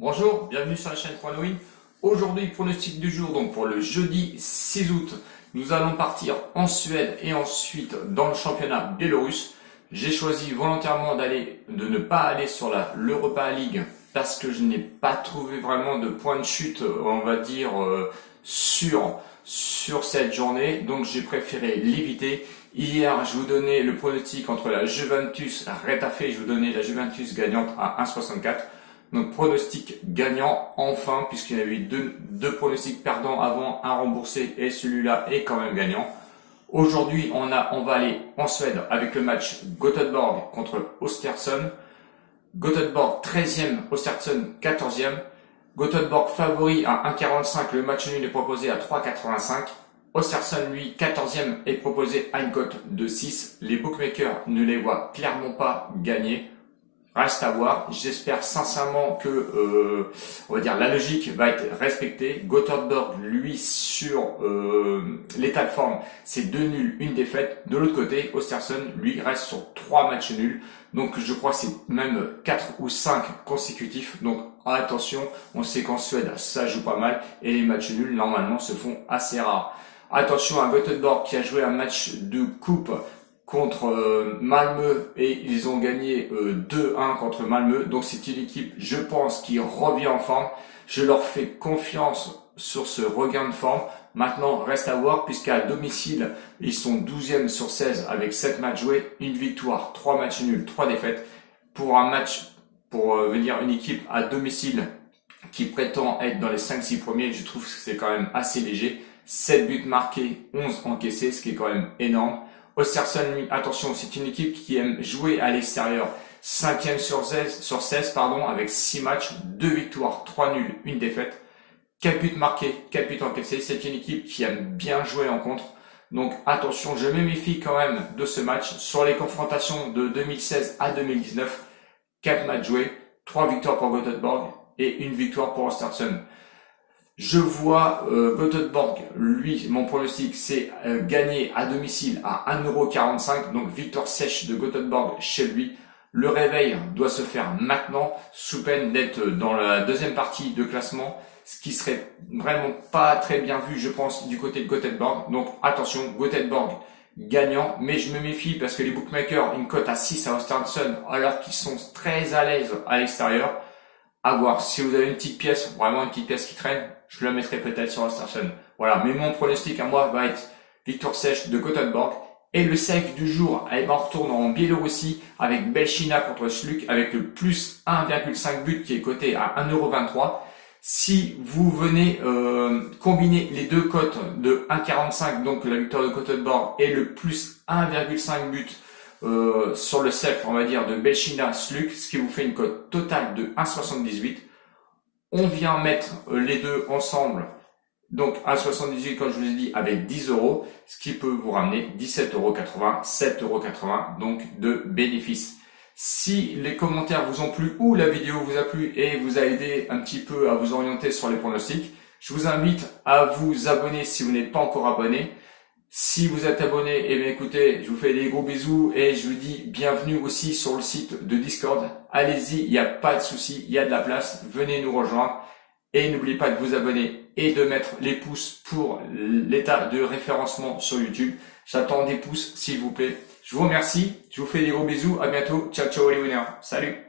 Bonjour, bienvenue sur la chaîne Win. Aujourd'hui, pronostic du jour, donc pour le jeudi 6 août, nous allons partir en Suède et ensuite dans le championnat biélorusse. J'ai choisi volontairement de ne pas aller sur l'Europa League parce que je n'ai pas trouvé vraiment de point de chute, on va dire, sur cette journée. Donc j'ai préféré l'éviter. Hier, je vous donnais le pronostic entre la Juventus Retafe, je vous donnais la Juventus gagnante à 1,64. Donc pronostic gagnant enfin, puisqu'il y avait eu deux pronostics perdants avant, un remboursé et celui-là est quand même gagnant. Aujourd'hui, on va aller en Suède avec le match Göteborg contre Östersund. Göteborg 13e, Östersund 14e. Göteborg favori à 1,45, le match nul est proposé à 3,85. Östersund, lui, 14e, est proposé à une cote de 6. Les bookmakers ne les voient clairement pas gagner. Reste à voir. J'espère sincèrement que on va dire la logique va être respectée. Göteborg, lui, sur l'état de forme, c'est 2 nuls, une défaite. De l'autre côté, Östersund, lui, reste sur 3 matchs nuls. Donc je crois que c'est même 4 ou 5 consécutifs. Donc attention, on sait qu'en Suède, ça joue pas mal. Et les matchs nuls, normalement, se font assez rares. Attention à Göteborg qui a joué un match de coupe contre Malmö et ils ont gagné 2-1 contre Malmö. Donc c'est une équipe, je pense, qui revient en forme. Je leur fais confiance sur ce regain de forme. Maintenant, reste à voir puisqu'à domicile, ils sont 12e sur 16 avec 7 matchs joués, une victoire, 3 matchs nuls, 3 défaites. Pour un match, pour venir une équipe à domicile qui prétend être dans les 5-6 premiers, je trouve que c'est quand même assez léger. 7 buts marqués, 11 encaissés, ce qui est quand même énorme. Östersund, attention, c'est une équipe qui aime jouer à l'extérieur. 5e sur 16, avec 6 matchs, 2 victoires, 3 nuls, 1 défaite. 4 buts marqués, 4 buts encaissés. C'est une équipe qui aime bien jouer en contre. Donc attention, je me méfie quand même de ce match. Sur les confrontations de 2016 à 2019, 4 matchs joués, 3 victoires pour Göteborg et 1 victoire pour Östersund. Je vois Göteborg, lui, mon pronostic, c'est gagner à domicile à 1,45€, donc victoire sèche de Göteborg chez lui. Le réveil doit se faire maintenant, sous peine d'être dans la deuxième partie de classement, ce qui serait vraiment pas très bien vu, je pense, du côté de Göteborg. Donc attention, Göteborg gagnant, mais je me méfie parce que les bookmakers, une cote à 6 à Östersund, alors qu'ils sont très à l'aise à l'extérieur. À voir, si vous avez une petite pièce, vraiment une petite pièce qui traîne, je la mettrai peut-être sur Östersund. Voilà, mais mon pronostic à moi va être victoire sèche de Göteborg. Et le safe du jour, on retourne en Biélorussie avec Belchina contre Sluk avec le plus 1,5 but qui est coté à 1,23€. Si vous venez combiner les deux cotes de 1,45, donc la victoire de Göteborg, et le plus 1,5 but sur le self, on va dire, de Belchina Sluk, ce qui vous fait une cote totale de 1,78. On vient mettre les deux ensemble, donc 1,78 comme je vous ai dit, avec 10€, ce qui peut vous ramener 17,80€, 7,80€, donc de bénéfices. Si les commentaires vous ont plu ou la vidéo vous a plu et vous a aidé un petit peu à vous orienter sur les pronostics, je vous invite à vous abonner si vous n'êtes pas encore abonné. Si vous êtes abonné, eh bien écoutez, je vous fais des gros bisous et je vous dis bienvenue aussi sur le site de Discord. Allez-y, il n'y a pas de souci, il y a de la place, venez nous rejoindre. Et n'oubliez pas de vous abonner et de mettre les pouces pour l'état de référencement sur YouTube. J'attends des pouces s'il vous plaît. Je vous remercie, je vous fais des gros bisous, à bientôt, ciao ciao les winners, salut.